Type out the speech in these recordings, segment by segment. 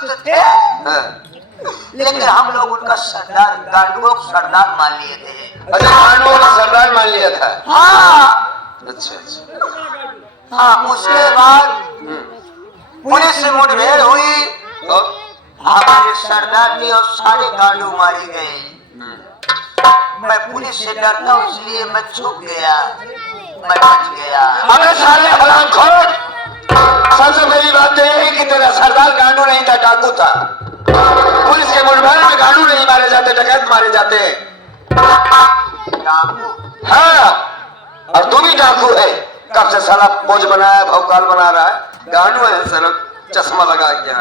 तो थे लेकिन हम लोग उनका सरदार गांडुओं को सरदार मान लिए थे। अच्छा, गांडुओं का सरदार मान लिया था। हाँ अच्छा अच्छा। हाँ, उसके बाद पुलिस से मुठभेड़ हुई तो हमारे सरदार जी और सारे गांडू मारे गए। मैं पुलिस से डरता हूँ इसलिए मैं छुप गया, मैं बच गया। अबे साले हरामखोर, सबसे पहली बात तो यही कि तेरा सरदार गांडू नहीं था, डाकू था। पुलिस के मुठभेड़ में गांडू नहीं मारे जाते, डकैत मारे जाते। डाकू? हाँ, और तू भी डाकू है। कब से साला पोज बनाया, भौकाल बना रहा है। गांडू है सर, चश्मा लगा गया।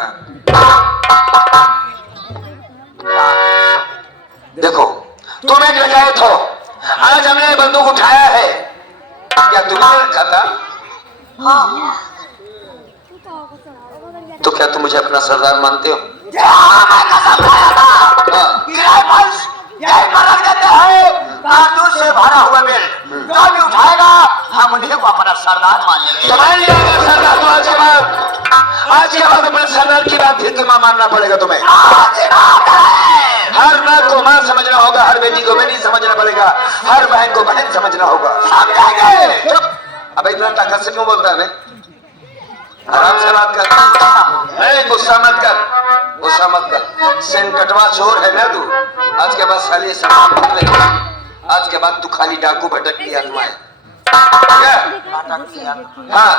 देखो, तुम एक डकैत हो, आज हमने बंदूक उठाया है, क्या तुम्हें रखा था? हाँ। तो क्या तुम मुझे अपना सरदार मानते हो? मैं कसम खाया था। हाँ। यही पर रख देते हैं कारतूस से भरा हुआ मेल, जो भी उठाएगा हम उन्हें को अपना सरदार मान लेंगे। तुम्हारी सरदार तो आज के बाद अपने सरदार की बात भी तुम्हें मानना पड़ेगा। तुम्हें हर माँ को माँ समझना होगा, हर बेटी को बेटी समझना पड़ेगा, हर बहन को बहन समझना होगा। समझेंगे? चुप! अब इतना ताकत से क्यों बोलता है? आराम से बात कर, नहीं गुस्सा मत कर, गुस्सा मत कर। सेंकटवा चोर है ना तू। आज के बाद साली सामान मत ले। आज के बाद तू खाली डाकू भटकती आत्मा है। हाँ,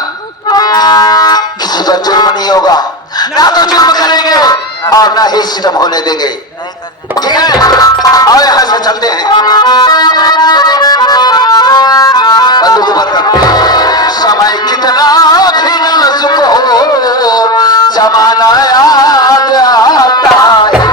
किसी पर जुर्म नहीं होगा, ना तो जुर्म करेंगे और ना ही सितम होने देंगे। ठीक है, और यहाँ से चलते हैं। बंदूक बंद कर। समय कितना भी नाजुक हो, जमाना याद आता है।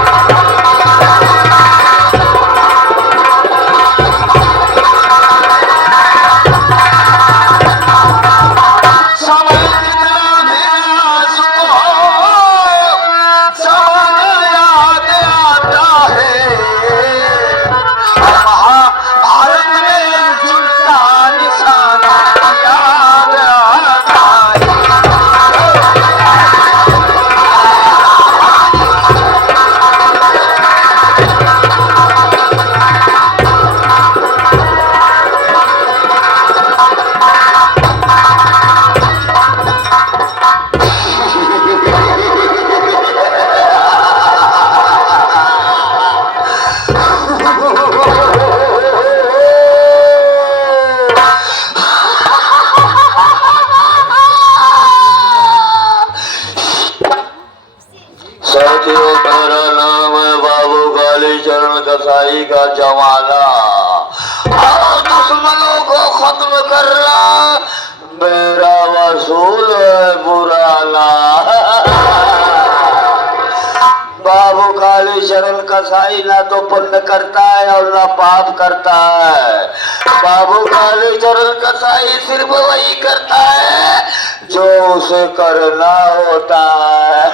कसाई का जमाना और दुश्मनों को खत्म करना मेरा वसूल है पुराना। बाबू काली चरण कसाई ना तो पुण्य करता है और ना पाप करता है। बाबू काली चरण कसाई सिर्फ वही करता है जो उसे करना होता है।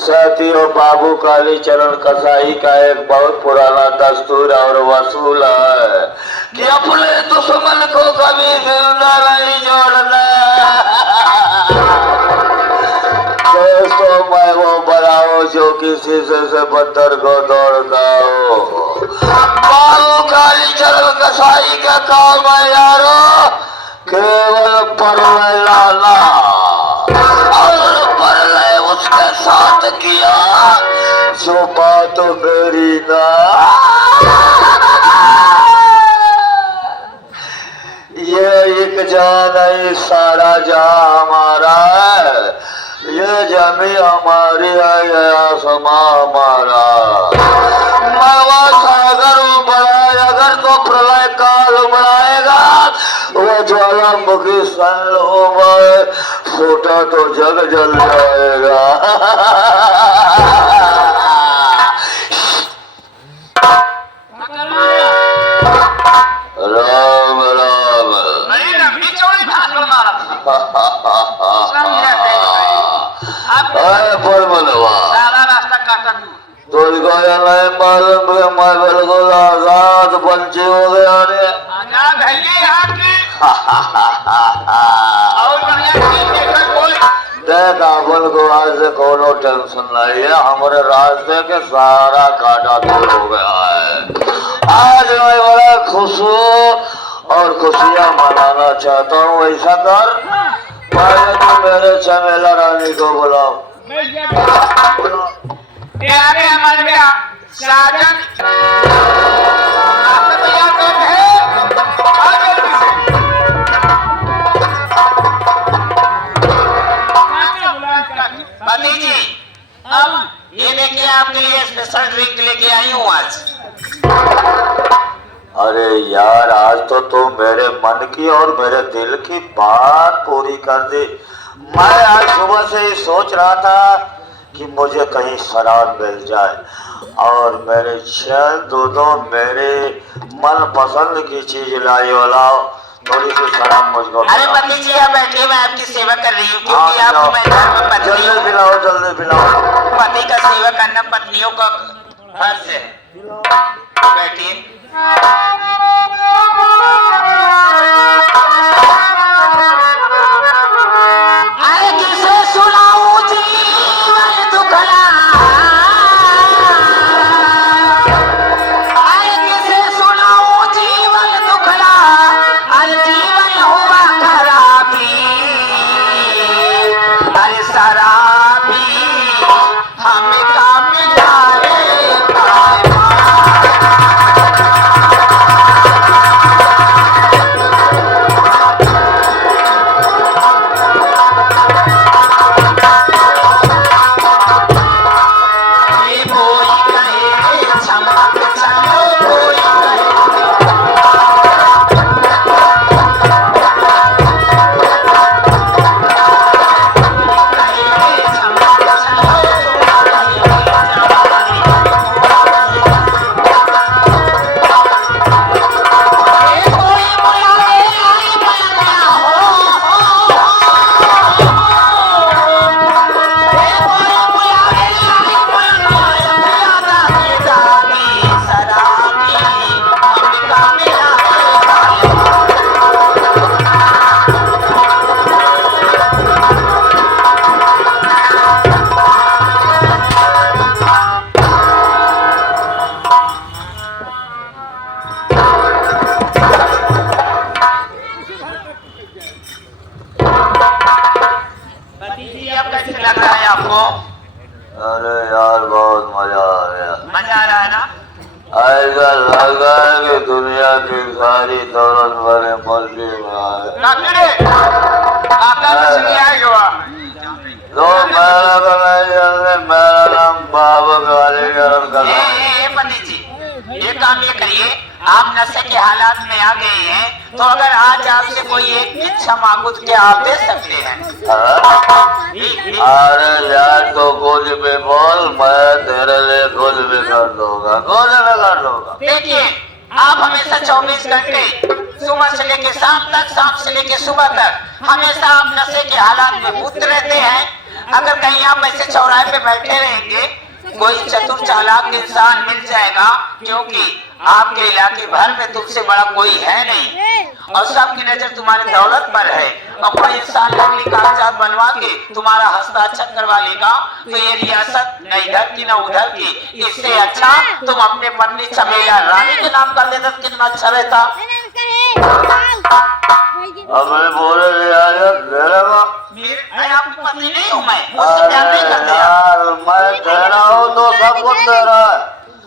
साथियों, बाबू काली चरण कसाई का एक बहुत पुराना दस्तूर और वसूल है कि अपने दुश्मन को कभी जिंदा नहीं जोड़ना। दोस्तों, मैं वो बड़ा हूँ जो किसी से बदतर को दौड़ता हो। बाबू काली चरण कसाई का काम है यारो केवल परले लाना, और परले उसके साथ किया जो बात मेरी ना। ये एक जान है, सारा जहां हमारा है, ये जमी हमारी है, ये आसमां हमारा। मरवा सागर बढ़ाए अगर तो प्रलय काल बढ़ाएगा, वो ज्वालामुखी सन होगा, फूटा तो जग जल जाएगा। राम राम। तो नहीं मालूम मैं बिल्कुल आजाद पंछी हो गया रे। देख देख अपन को आज से कोनो टेंशन नहीं है, हमारे रास्ते के सारा काटा दूर हो गया है। आज मैं बड़ा खुश हूँ और खुशियाँ मनाना चाहता हूँ। ऐसा कर, पहले तो मेरे चमेला रानी को बुलाओ। साजन पति जी, अब ये देखिए आपके लिए स्पेशल ड्रिंक लेके आई हूँ आज। अरे यार, आज तो तुम मेरे मन की और मेरे दिल की बात पूरी कर दी। मैं आज सुबह से ही सोच रहा था कि मुझे कहीं शराब मिल जाए और मेरे चल दो मेरे मन पसंद की चीज लाई लाओ, थोड़ी सी शराब मुझको। अरे पति जी आप बैठिए, मैं आपकी सेवा कर रही हूँ क्योंकि आपको मैं घर में पत्नी जल्दी हूँ। पिलाओ, जल्दी पिलाओ। पति का सेवा करना पत्नियों का फर्ज है। बैठिए। अरे किसे सुनाऊं जीवन दुखड़ा, अरे किसे सुनाऊं जीवन दुखड़ा, अरे जीवन हुआ खराबी, अरे शराबी हमें काम मिलाए आपको? अरे यार, बहुत मजा आ गया। मजा आ रहा है ना? ऐसा लग रहा है कि दुनिया की सारी दौलत वाले मर्जी में आए। तो मेरा नाम बाबा गाली गरम कर। पंडित जी, ये काम ये करिए, आप नशे के हालात में आ गए हैं, तो अगर आज आपसे कोई एक इच्छा मांगो तो क्या आप दे सकते हैं? अरे यार, तो कुछ भी बोल, मैं तेरे लिए कुछ भी कर दूंगा, कुछ भी कर दूंगा। देखिए, आप हमेशा 24 घंटे सुबह से लेके शाम तक, शाम से लेके सुबह तक हमेशा आप नशे के हालात में भूत रहते हैं। अगर कहीं आप ऐसे चौराहे पे बैठे रहेंगे, कोई चतुर चालाक इंसान मिल जाएगा, क्योंकि आपके इलाके भर में तुमसे बड़ा कोई है नहीं और सबकी नजर तुम्हारी दौलत पर है। और कोई इंसान नकली कागजात बनवा के तुम्हारा हस्ताक्षर करवा लेगा तो ये रियासत न इधर की न उधर की। इससे अच्छा तुम अपने पत्नी चमेला रानी के नाम कर देते तो कितना अच्छा रहता। अब मैं बोले आपकी पत्नी नहीं हूँ मैं, उससे प्यार नहीं करते यार, मैं तेरा हूँ तो सब कुछ तेरा है।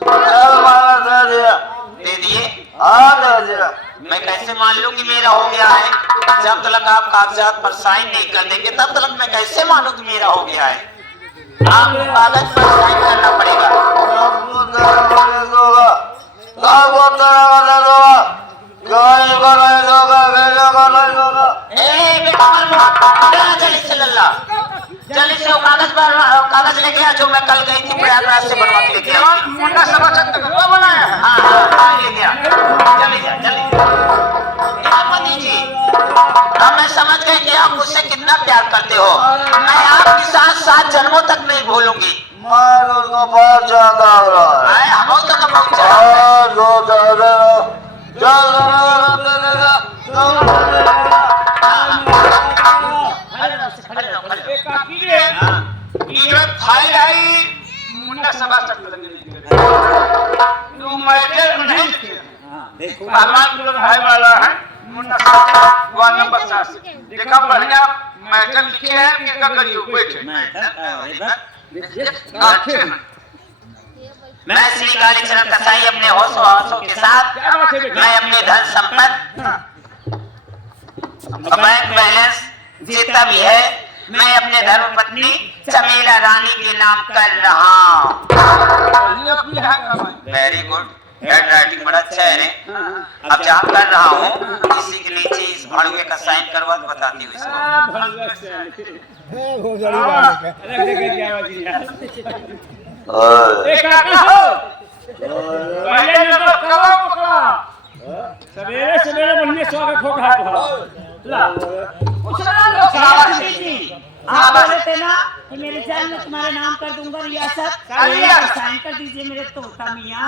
चल मैंने दे दिया। दे दिए? हाँ, दे दिया। मैं कैसे मान लूं कि मेरा हो गया है? जब तक आप कागजात पर साइन नहीं कर देंगे तब तक मैं कैसे मानूं कि मेरा हो गया है? आपको कागज पर साइन करना पड़ेगा। जल्दी से कागज पर कागज लेके आ जो मैं कल गई थी प्रयागराज से बनवा के लेके हाँ, जल्दी। अब मैं समझ गई कि आप मुझसे कितना प्यार करते हो। मैं आपके साथ 7 जन्मों तक नहीं भूलूंगी। मैं उसको बहुत ज्यादा हो रहा है। हम तो सभा तू मैटर नहीं देखो भगवान को है वाला है वन नंबर 7 देखा बढ़िया मैटर लिखे हैं कि का करियो बैठे मैं श्री कालीचरण कसाई अपने होश हौसों के साथ मैं अपने धन संपत्ति बैंक बैलेंस जितना भी है मैं अपने धर्म पत्नी चमेला रानी के नाम कर रहा हूँ। वेरी गुड, हैंड राइटिंग बड़ा अच्छा है रे। अब जहाँ कर रहा हूँ इसी के नीचे इस भड़ुए का साइन करवा तो बताती हूँ सवेरे सवेरे बढ़िया स्वागत होगा आप बोले थे ना कि मेरे चैनल में तुम्हारे नाम कर दूंगा रियासत, साइन कर दीजिए मेरे तोता मियाँ।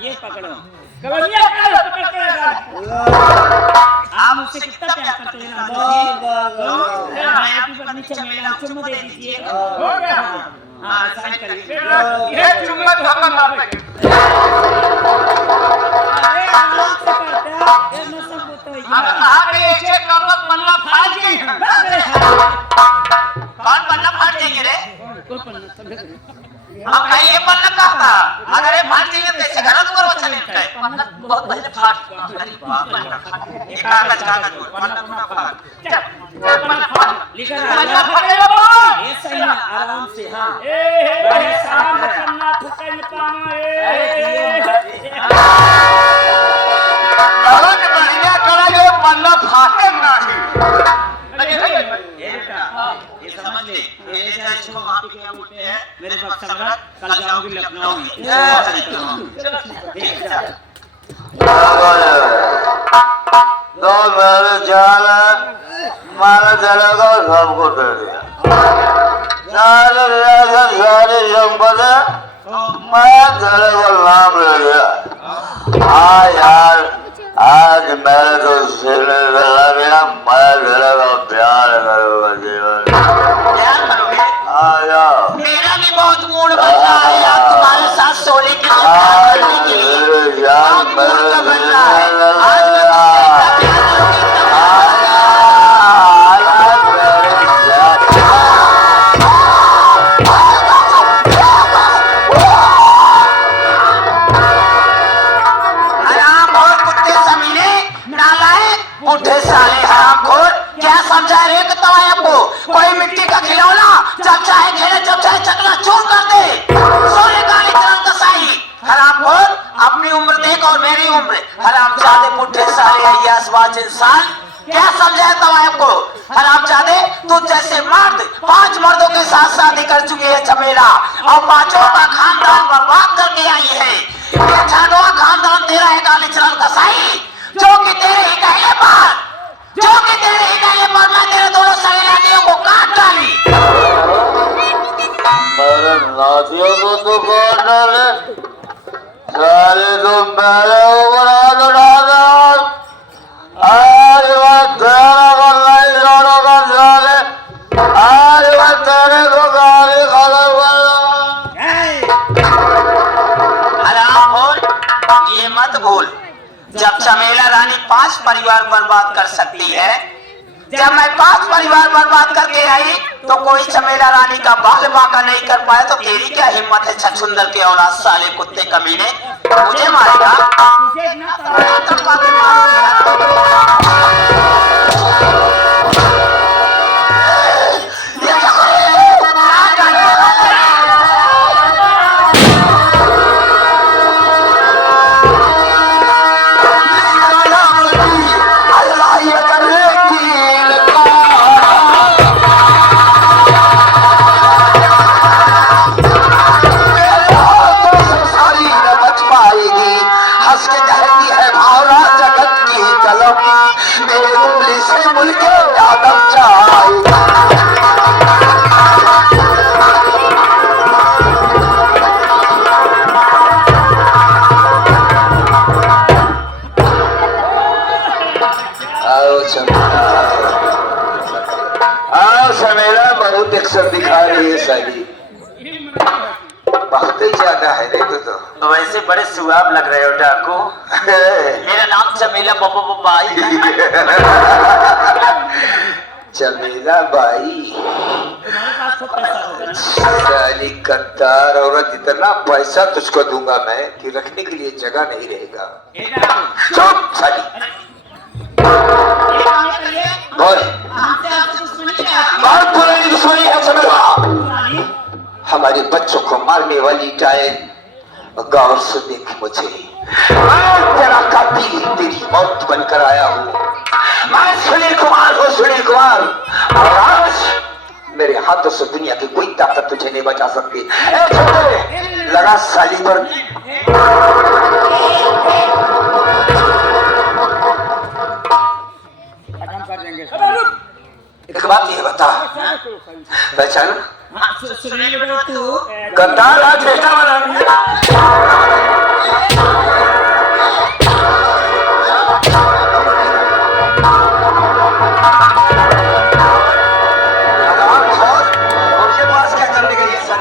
ये पकड़ो आप मुझसे कितना प्यार करते हैं ना, पत्नी चमेला चुम्मा दे दीजिए। हाँ साइन करिए। ये चुम्मा धक्का मारते ऐसे करो पन्ना फाड़ देंगे। कौन पन्ना फाड़ देंगे रे? हम कहीं ये पन्ना कहता अगर ये फाड़ देंगे तो ऐसे गलत करो चले पन्ना बहुत पहले फाड़ ये कागज पन्ना फाड़ पन्ना फाड़ लिखा पन्ना फाड़ ये सही है, आराम से। हाँ बड़े सामने करना ठुके न पाना बहुत बढ़िया करा ये पन्ना फाटे नहीं। ये समझ ले ये इसको वहाँ पे क्या बोलते हैं मेरे पास सम्राट कल जाऊंगी लखनऊ में। तो मेरे जान मारा चलेगा सबको दे दिया सारे रियासत सारी संपत्ति मैं तेरे को नाम ले लिया। हाँ यार आज मेरे तो सिर में गया मैं तेरे को प्यार करूँगा जीवन। क्या करोगे? हाँ यार मेरा भी बहुत मूड बनता है यार तुम्हारे साथ सोने के लिए प्यार करने के लिए। यार बहुत मूड मेरे का बनता है। आज मैं उठे साले हरामखोर, क्या समझा रे तवाया को? कोई मिट्टी का खिलौना जब चाहे खेले जब चाहे चकना चूर कर दे। सोने कालीचरण कसाई हरामखोर, अपनी उम्र देख और मेरी उम्र। हरामजादे पुट्ठे साले अय्यासबाज इंसान, क्या समझा है तवाया को? हरामजादे तुझ जैसे मर्द 5 मर्दों के साथ शादी कर चुकी है चमेला और 5 का खानदान बर्बाद करके आई है। ये झाड़ुआ खानदान तेरा है कालीचरण कसाई, जो कि तेरे ही कहने पर मैं तेरे दोनों सगे नातियों को काट डाली। मेरे नातियों को तो काट डाले सारे तो मेरे ऊपर हाथ उठा दे। आज मैं तेरा को नहीं छोड़ूंगा साले, आज मैं तेरे को गाली खत्म हरामखोर, ये मत भूल जब चमेला रानी 5 परिवार बर्बाद कर सकती है, जब मैं 5 परिवार बर्बाद करके आई तो कोई चमेला रानी का बाल बांका नहीं कर पाया, तो तेरी क्या हिम्मत है छछुंदर के औलाद साले कुत्ते कमीने, मुझे मारेगा? साली बहुत ही ज्यादा है रे तो वैसे बड़े सुहाव लग रहे हो डाकू। मेरा नाम चमेला बाई। चमेला बाई तुम्हारे पास तो पैसा होगा। साली गद्दार औरत, इतना पैसा तुझको दूंगा मैं कि रखने के लिए जगह नहीं रहेगा। ए डाकू, चुप साली। ये काम करिए। बोल। हमसे आपसे दुश्मनी है आपकी। बहुत पुरानी दुश्मनी है चमेला। पुरानी? हमारे बच्चों को मारने वाली टाइम गौर से देख मुझे। मैं तेरा कातिल तेरी मौत बनकर आया हूँ। मैं सुनील कुमार हूँ, सुनील कुमार। और आज मेरे हाथों से दुनिया की कोई ताकत तुझे नहीं बचा सकती। ए छोटे, लगा साली पर। एक बात ये बता, पहचान हाँ, सुनील बेटा तू गद्दार आज बेटा वाला उनके पास क्या करने गई है सर?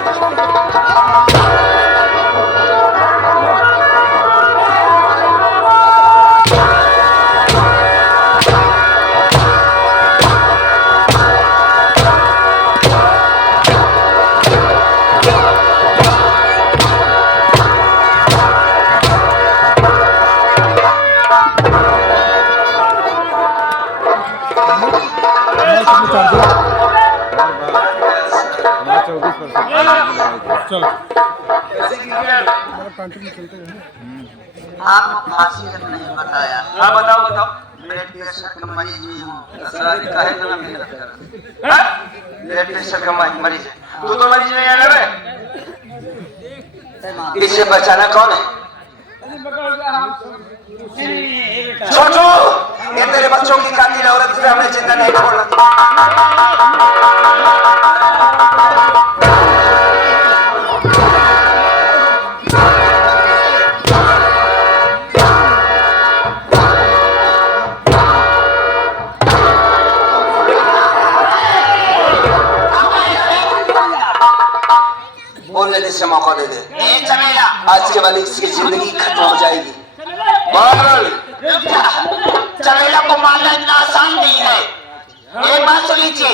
आप फांसी तक नहीं बताया। हाँ बताओ बताओ। ब्लड प्रेशर का मरीज भी हूँ। काहे ना मेहनत कर। ब्लड प्रेशर का मरीज है। तू तो मरीज नहीं है रे। इसे बचाना कौन है? ए बेटा छोटू, ये तेरे बच्चों की कातिल औरत से हमने जिंदा नहीं छोड़ना। बोलने दे, से मौका दे दे। ए चमेला, आज के बाद इसकी जिंदगी खत्म हो जाएगी। बोल। चमेला को मारना इतना आसान नहीं है। एक बात सुन लीजिए,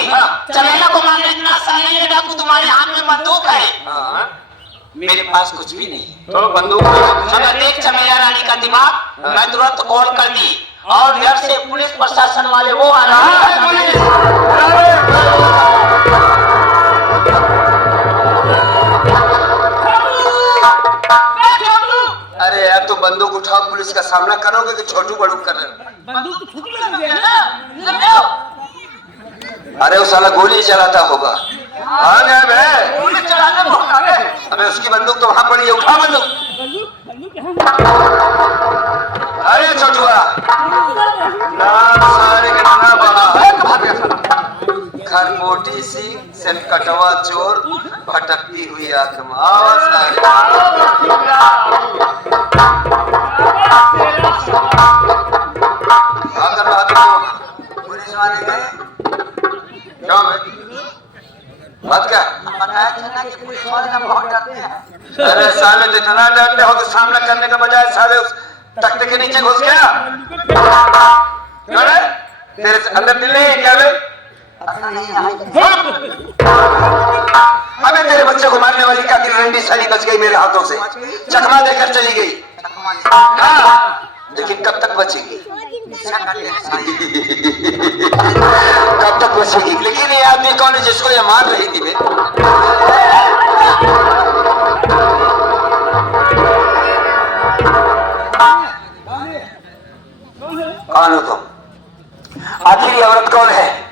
चमेला को मारना इतना आसान नहीं है डाकू। तुम्हारे हाथ में बंदूक है, मेरे पास कुछ भी नहीं। तो बंदूक मगर देख चमेला रानी का दिमाग, मैं तुरंत कॉल कर दी और घर से पुलिस प्रशासन वाले वो आ रहे हैं। अरे यार, तो बंदूक उठाओ, पुलिस का सामना करोगे कि छोटू बड़ू कर रहे हो? बंदूक तो छूट लग गया ना। अरे वो साला गोली चलाता होगा। हाँ गया बे। गोली चलाने को होगा। अबे उसकी बंदूक तो वहां पड़ी है, उठा बंदूक। बंदूक यहाँ अरे छोटुआ, नाम सारे कितना बड़ा है। खरमोटी सी कटवा चोर, भटकती हुई आत्मा। पुलिस वाले गए, क्या भाई? बात क्या? बताया था ना कि पुलिस वाले ना बहुत डरते हैं। अरे साले तो इतना डरते हो कि सामना करने के बजाय साले उस तख्ते के नीचे घुस गया। अरे तेरे अंदर दिल नहीं है क्या बे? अबे तेरे बच्चे को मारने वाली कातिल रंडी साली बच गई मेरे हाथों से, चकमा देकर चली गई। हाँ, लेकिन कब तक बचेगी? कब तक बचेगी? लेकिन ये आदमी कौन है जिसको ये मार रही थी बे? कौन हो तुम? आखिर ये औरत कौन है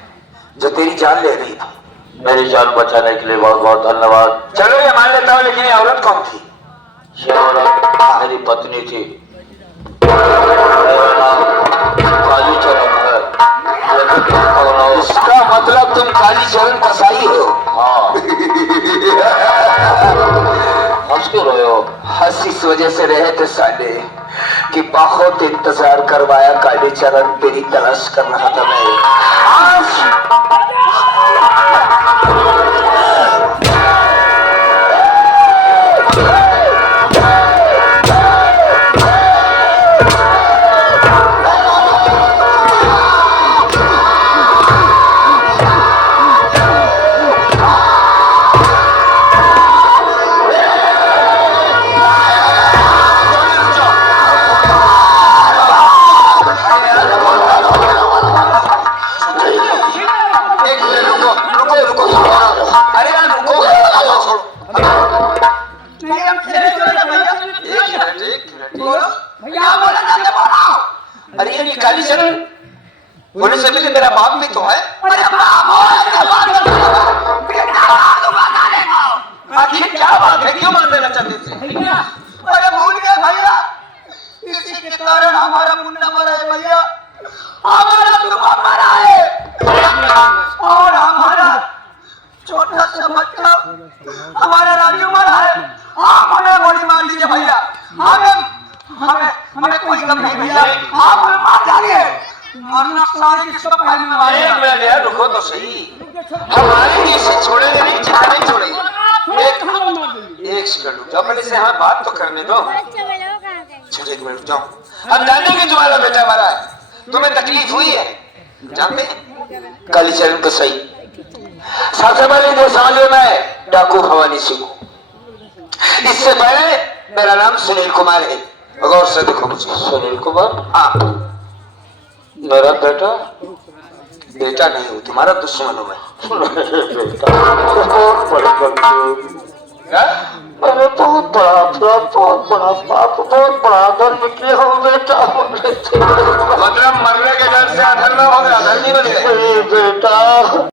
जो तेरी जान ले रही थी? मेरी जान बचाने के लिए बहुत बहुत धन्यवाद। चलो ये मान लेता हूँ, लेकिन ये औरत कौन थी? ये औरत मेरी पत्नी थी। मेरा नाम कालीचरण है। इसका मतलब तुम कालीचरण कसाई हो? हाँ। हंस क्यों रहे हो? हंस इस वजह से रहे थे साले कि बहुत इंतजार करवाया कालीचरण, तेरी तलाश कर रहा था मैं। आज होने से पहले मेरा बाप भी तो है। अरे बाप हो, ऐसे बात मत करो। बेटा मार दूंगा गाने को। आखिर क्या बात है, क्यों मार देना चाहते थे? भैया अरे भूल गए भैया, इसी के कारण हमारा मुन्ना मरा है भैया, हमारा दुआ मरा है और हमारा छोटा सा बच्चा हमारा राजू मरा है। आप हमें गोली मार दीजिए भैया, हमें हमें हमें कोई गम नहीं भैया, आप हमें मार डालिए। मरना सारे किसको पहले में मारे। रुको तो सही, हमारे देश से छोड़ेंगे नहीं, जितना नहीं छोड़ेंगे। एक सेकंड रुक जाओ, पहले से हमें बात तो करने दो। चलो एक मिनट रुक जाओ। हम जानते हैं कि तुम्हारा बेटा मरा है, तुम्हें तकलीफ हुई है, जानते हैं? कालीचरण तो सही। सबसे पहले जो समझो, मैं डाकू भवानी सिंह हूँ। इससे पहले मेरा नाम सुनील कुमार है। गौर से देखो मुझे। सुनील कुमार? हाँ, मेरा बेटा? बेटा नहीं हूँ, तुम्हारा दुश्मन हूँ मैं। बहुत बड़ी गलती। क्या? मैंने बहुत बड़ा अपराध, बहुत बड़ा पाप, बहुत बड़ा धर्म किया हूँ बेटा। मतलब मरने के डर से अधर्म हो गया, अधर्मी बन गए। बेटा